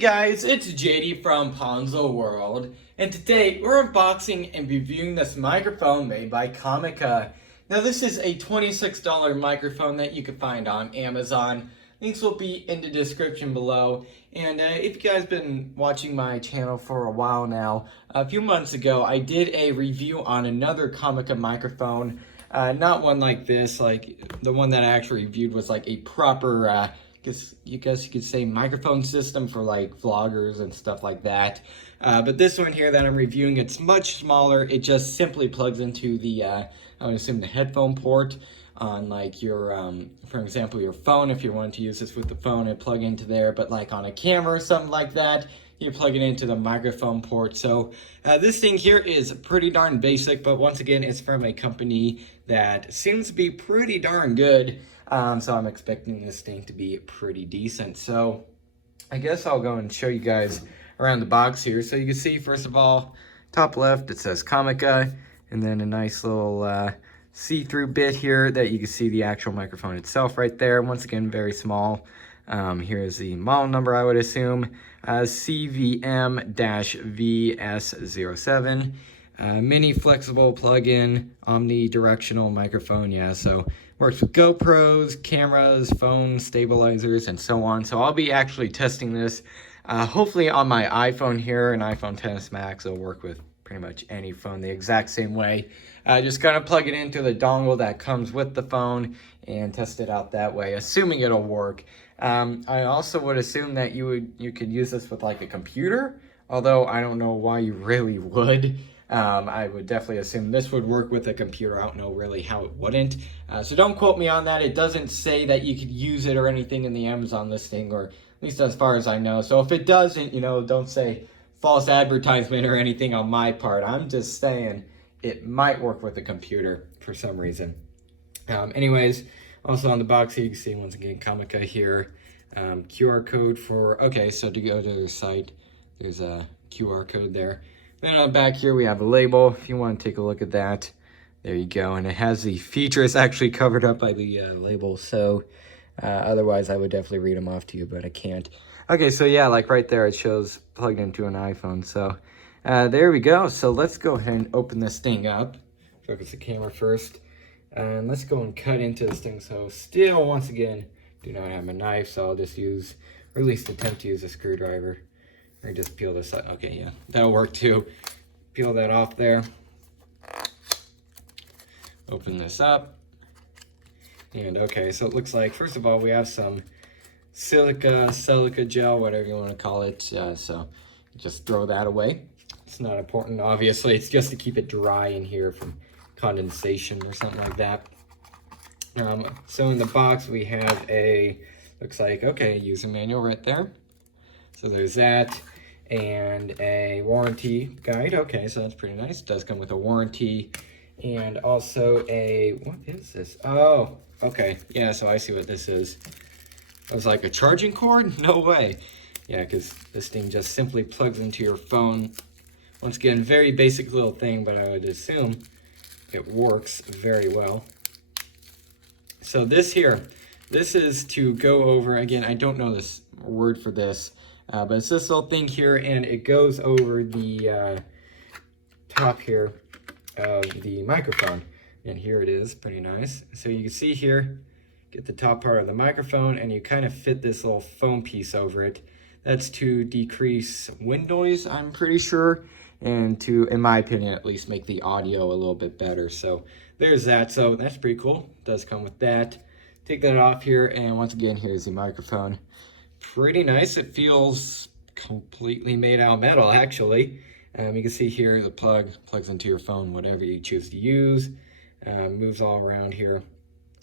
guys, it's JD from Ponzo World, and today we're unboxing and reviewing this microphone made by COMICA. Now this is a $26 microphone that you can find on Amazon. Links will be in the description below. And if you guys been watching my channel for a while now, a few months ago I did a review on another COMICA microphone. Not one like this, like the one that I actually reviewed was like a proper you guess you could say microphone system for like vloggers and stuff like that. But this one here that I'm reviewing, it's much smaller. It just simply plugs into the, I would assume the headphone port on like your, for example, your phone. If you wanted to use this with the phone, it plug into there. But like on a camera or something like that, you plug it into the microphone port. So this thing here is pretty darn basic, but once again, it's from a company that seems to be pretty darn good. So I'm expecting this thing to be pretty decent. So I guess I'll go and show you guys around the box here. So you can see, first of all, top left, it says COMICA, and then a nice little see-through bit here that you can see the actual microphone itself right there. Once again, very small. Here's the model number, I would assume, CVM-VS07. Mini flexible plug-in omnidirectional microphone. Yeah, so works with GoPros, cameras, phones, stabilizers, and so on. So I'll be actually testing this hopefully on my iPhone here, an iPhone XS Max. It'll work with pretty much any phone the exact same way. Just gonna plug it into the dongle that comes with the phone and test it out that way, assuming it'll work. I also would assume that you could use this with like a computer, although I don't know why you really would. I would definitely assume this would work with a computer. I don't know really how it wouldn't. So don't quote me on that. It doesn't say that you could use it or anything in the Amazon listing, or at least as far as I know. So if it doesn't, don't say false advertisement or anything on my part. I'm just saying it might work with a computer for some reason. Anyways, also on the box here, you can see once again COMICA here. QR code for, okay, so to go to their site, there's a QR code there. Then on the back here, we have a label. If you want to take a look at that, there you go. And it has the features actually covered up by the label. So otherwise, I would definitely read them off to you, but I can't. Okay, so yeah, like right there, it shows plugged into an iPhone. So there we go. So let's go ahead and open this thing up. Focus the camera first. And let's go and cut into this thing. So still, once again, do not have a knife. So I'll just use, or at least attempt to use a screwdriver. Or just peel this up. Okay, yeah, that'll work too. Peel that off there. Open this up. And okay, so it looks like, first of all, we have some silica gel, whatever you want to call it. So just throw that away. It's not important, obviously. It's just to keep it dry in here from condensation or something like that. So in the box, we have a, looks like, okay, user manual right there. So there's that, and a warranty guide. Okay, so that's pretty nice. It does come with a warranty, and also a, what is this? Oh, okay, yeah, so I see what this is. It was like a charging cord? No way. Yeah, because this thing just simply plugs into your phone. Once again, very basic little thing, but I would assume it works very well. So this here, this is to go over, again, I don't know this word for this, but it's this little thing here, and it goes over the top here of the microphone. And here it is, pretty nice. So you can see here, get the top part of the microphone, and you kind of fit this little foam piece over it. That's to decrease wind noise, I'm pretty sure, and to, in my opinion at least, make the audio a little bit better. So there's that. So that's pretty cool. It does come with that. Take that off here, and once again, here's the microphone. Pretty nice. It feels completely made out of metal, actually. You can see here the plugs into your phone, whatever you choose to use. Moves all around here.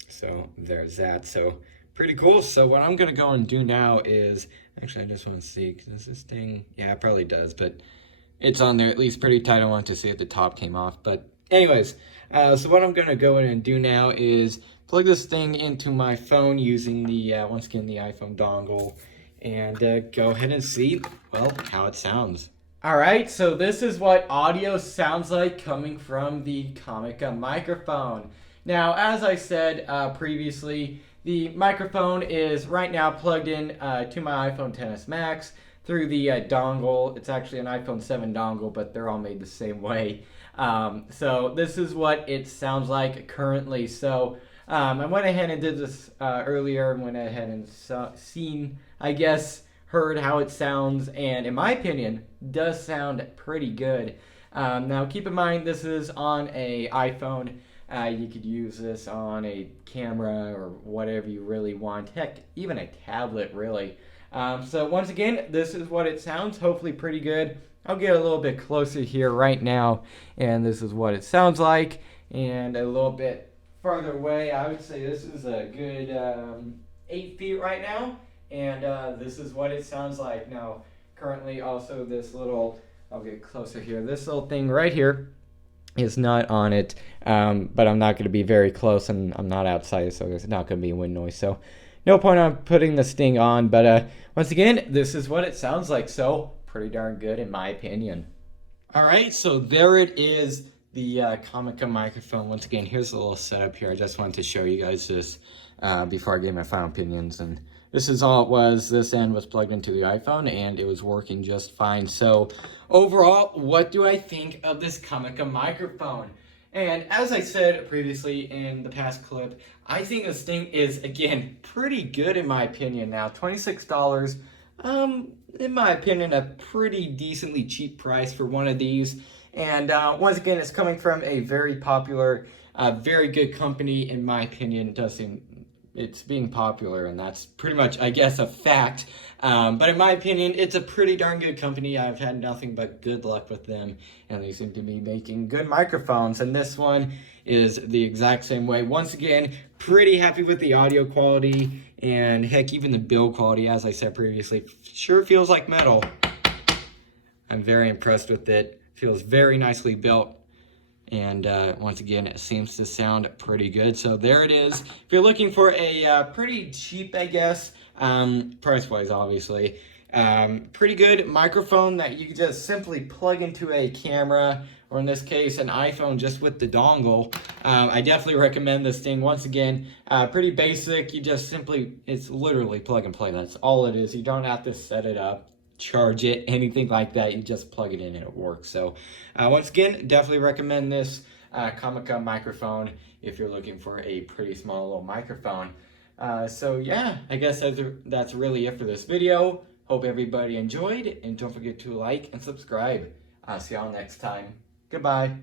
So there's that. So pretty cool. So what I'm going to go and do now is, actually I just want to see, does this thing, yeah, it probably does, but it's on there at least pretty tight. I want to see if the top came off. But anyways, so what I'm going to go in and do now is plug this thing into my phone using the, once again, the iPhone dongle, and go ahead and see, well, how it sounds. Alright, so this is what audio sounds like coming from the COMICA microphone. Now, as I said previously, the microphone is right now plugged in to my iPhone XS Max through the dongle. It's actually an iPhone 7 dongle, but they're all made the same way. So this is what it sounds like currently. So I went ahead and did this earlier, and went ahead and heard how it sounds, and in my opinion, does sound pretty good. Now keep in mind, this is on a iPhone. You could use this on a camera or whatever you really want. Heck, even a tablet, really. So once again, this is what it sounds. Hopefully pretty good. I'll get a little bit closer here right now, and this is what it sounds like. And a little bit farther away, I would say this is a good 8 feet right now. And this is what it sounds like. Now, currently also this little, I'll get closer here, this little thing right here is not on it, but I'm not going to be very close, and I'm not outside, so there's not going to be wind noise. So no point on putting this thing on, but once again, this is what it sounds like. So pretty darn good in my opinion. All right, so there it is, the COMICA microphone. Once again, here's a little setup here. I just wanted to show you guys this before I gave my final opinions, and this is all it was. This end was plugged into the iPhone, and it was working just fine. So overall, what do I think of this COMICA microphone? And as I said previously in the past clip, I think this thing is, again, pretty good in my opinion. Now, $26, in my opinion, a pretty decently cheap price for one of these. And once again, it's coming from a very popular, very good company, in my opinion. It's being popular, and that's pretty much, I guess, a fact. But in my opinion, it's a pretty darn good company. I've had nothing but good luck with them, and they seem to be making good microphones. And this one is the exact same way. Once again, pretty happy with the audio quality, and heck, even the build quality, as I said previously, sure feels like metal. I'm very impressed with it. Feels very nicely built. And once again, it seems to sound pretty good. So there it is. If you're looking for a pretty cheap, I guess, price-wise, obviously, pretty good microphone that you can just simply plug into a camera, or in this case, an iPhone, just with the dongle. I definitely recommend this thing. Once again, pretty basic. You just simply, it's literally plug and play. That's all it is. You don't have to set it up, charge it, anything like that. You just plug it in and it works. So once again, definitely recommend this COMICA microphone if you're looking for a pretty small little microphone. So yeah, I guess that's really it for this video. Hope everybody enjoyed, and don't forget to like and subscribe. I'll see y'all next time. Goodbye.